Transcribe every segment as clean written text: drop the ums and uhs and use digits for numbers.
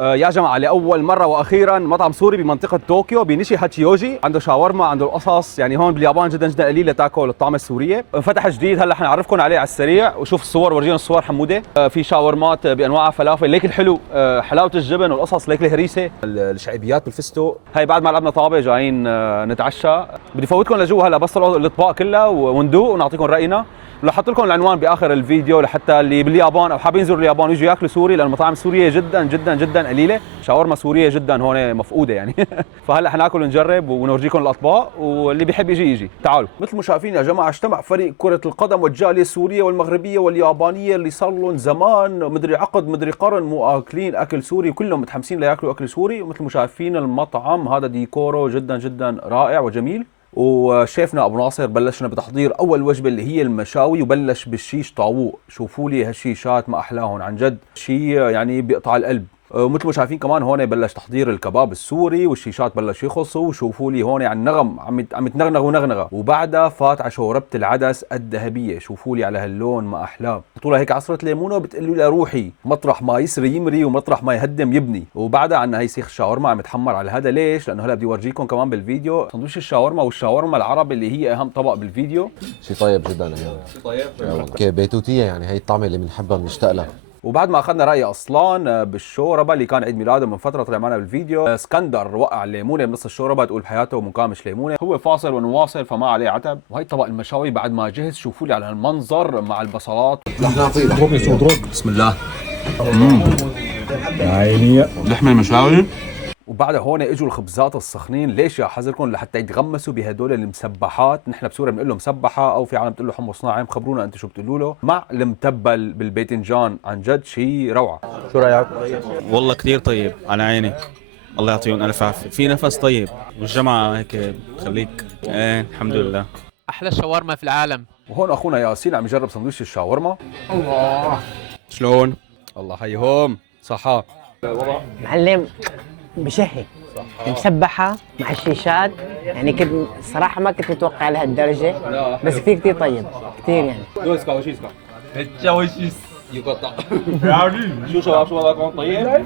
يا جماعة لأول مرة وأخيرا مطعم سوري بمنطقة طوكيو بنيشي هاتشيوجي، عنده شاورما، عنده القصص، يعني هون باليابان جدا جدا قليلة تاكل الطعمة السورية. فتح جديد هلا حنعرفكم عليه على السريع، وشوف الصور، ورجينا الصور حمودة. في شاورمات بأنواعها، فلافل، ليك الحلو، حلاوة الجبن والقصص، ليك الهريسة، الشعبيات بالفستق. هاي بعد ما لعبنا طابة جايين نتعشى. بدي فوتكم لجوا هلا بس الأطباق كلها وندوق ونعطيكم رأينا. لاحظت لكم العنوان باخر الفيديو لحتى اللي باليابان او حابين يزوروا اليابان ويجوا ياكلوا سوري، لان المطاعم السوريه جدا جدا جدا قليله، شاورما سوريه جدا هون مفقوده يعني. فهلا حناكل ونجرب ونورجيكم الاطباق، واللي بيحب يجي تعالوا. مثل ما شايفين يا جماعه اجتمع فريق كره القدم والجاليه السوريه والمغربيه واليابانيه اللي صار لهم زمان مدري عقد مدري قرن مو اكلين اكل سوري، وكلهم متحمسين لياكلوا اكل سوري. ومثل ما شايفين المطعم هذا ديكوره جدا جدا رائع وجميل. وشيفنا ابو ناصر بلشنا بتحضير اول وجبه اللي هي المشاوي، وبلش بالشيش طاووق. شوفوا لي هالشيشات ما احلاهم عن جد، شيء يعني بيقطع القلب. ومثل ما شايفين كمان هون بلش تحضير الكباب السوري، والشيشات بلش يخلصوا. وشوفوا لي هون على النغم عم يتنغنغ ونغنغه. وبعدها فات على شوربه العدس الذهبيه، شوفوا لي على هاللون ما احلاه. بطولها هيك عصره ليمونه بتقول لي روحي، مطرح ما يسري يمري ومطرح ما يهدم يبني. وبعدها عندنا هي سيخ الشاورما عم يتحمر على هذا. ليش؟ لانه هلا بدي اورجيكم كمان بالفيديو سندويش الشاورما والشاورما العربي اللي هي اهم طبق بالفيديو. شيء طيب جدا يعني. شيء طيب بيتوتيه يعني، هي الطعمه اللي بنحبها بنشتاق لها. وبعد ما اخذنا راي اصلان بالشوربه اللي كان عيد ميلاده من فتره طلع معنا بالفيديو، اسكندر وقع الليمونه بنص الشوربه، تقول بحياته مكامش ليمونه، هو فاصل ونواصل فما عليه عتب. وهي طبق المشاوي بعد ما جهز، شوفوا لي على المنظر مع البصلات. بسم الله. يا عيني لحمه مشاوي. وبعدها هون اجوا الخبزات السخنين. ليش يا حذركم؟ لحتى يتغمسوا بهدول المسبحات. نحن بسوريا بنقول له مسبحه، او في عالم بتقول له حمص صناعي. خبرونا انتم شو بتقولوا له، مع المتبل بالباذنجان. عن جد شيء روعه. شو رايك؟ والله كثير طيب على عيني، الله يعطيهم الف عافيه. في نفس طيب، والجمعه هيك بتخليك الحمد لله. احلى شاورما في العالم. وهون اخونا ياسين عم يجرب سندويش الشاورما. الله شلون؟ الله حيهم صحة. معلم بشهي مسبحة مع الشيشات، يعني كنت صراحة ما كنت متوقع لهالدرجة، بس كثير كثير طيب كثير يعني. يقطع. شو شباب، شو وضعكم؟ طيب؟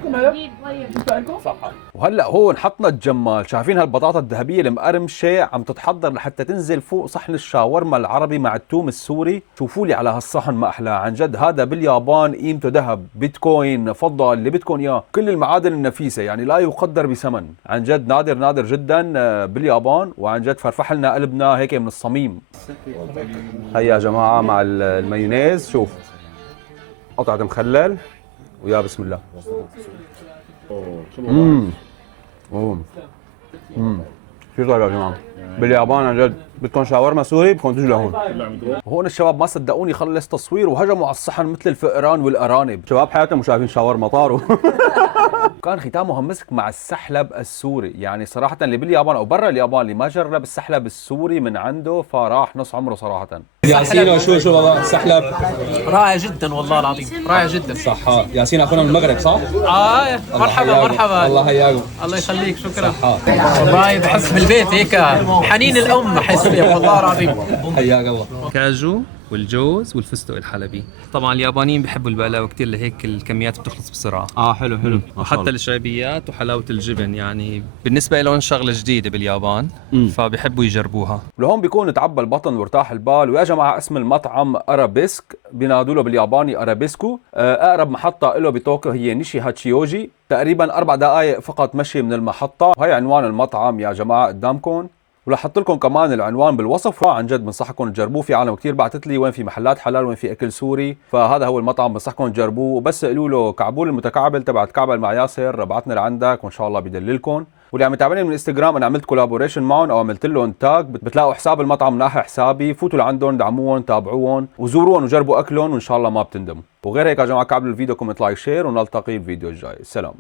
صحة. وهلا هون حطنا الجمال. شايفين هالبطاطا الذهبيه المقرمشه عم تتحضر لحتى تنزل فوق صحن الشاورما العربي مع التوم السوري. شوفوا لي على هالصحن ما احلاه. عن جد هذا باليابان قيمته ذهب، بيتكوين، فضه، اللي بدكم اياه، كل المعادن النفيسه، يعني لا يقدر بثمن. عن جد نادر نادر جدا باليابان. وعن جد فرفح لنا قلبنا هيك من الصميم. هيا يا جماعه مع المايونيز. شوف قطعة مخلل ويا بسم الله. شو طيب يا جماعة؟ باليابان عن جد بدكم شاورما سوري بدكم تجوا لهون. هون الشباب ما صدقوني خلص تصوير وهجموا على الصحن مثل الفئران والارانب. شباب حياتهم مش شايفين شاورما طاروا. كان ختامه همسك مع السحلب السوري. يعني صراحة اللي باليابان او برا اليابان اللي ما جرب السحلب السوري من عنده فراح نص عمره صراحة. ياسين شو والله السحلب رائع جدا والله العظيم، رائع جدا. صح. ياسين اخونا من المغرب صح؟ مرحبا مرحبا. الله حياكم. الله يخليك، شكرا. والله بحس بالبيت هيك حنين الام حيسوريا والله العظيم. حياك الله. كاجو والجوز والفستق الحلبي. طبعا اليابانيين بيحبوا البقلاوه كثير، لهيك الكميات بتخلص بسرعه. حلو حلو. وحتى الشعبيات وحلاوه الجبن، يعني بالنسبه لهم شغله جديده باليابان، فبيحبوا يجربوها. ولهون بيكون تعبى البطن وارتاح البال. ويا جماعه اسم المطعم ارابيسك، بينادوا له بالياباني ارابيسكو. اقرب محطه له بطوكيو هي نيشي هاتشيوجي، تقريبا 4 دقائق فقط مشي من المحطه. وهي عنوان المطعم يا جماعه قدامكم. ولاحط لكم كمان العنوان بالوصف. عن جد بنصحكم تجربوه. في عالم كثير بعثت لي وين في محلات حلال وين في اكل سوري، فهذا هو المطعم بنصحكم تجربوه. وبس قولوا له كعبول المتكعبل تبعت كعبل مع ياسر بعتنا لعندك وان شاء الله بيدللكم. واللي عم يتابعني من الانستغرام انا عملت كولابوريشن معهم او عملت لهم تاج، بتلاقوا حساب المطعم ناحي حسابي. فوتوا لعندهم، دعموهم، تابعوهم وزوروهم وجربوا اكلهم، وان شاء الله ما بتندموا. وغير هيك يا جماعه كعبلوا الفيديو، كومنت، لايك، شير، ونلتقي بالفيديو الجاي. سلام.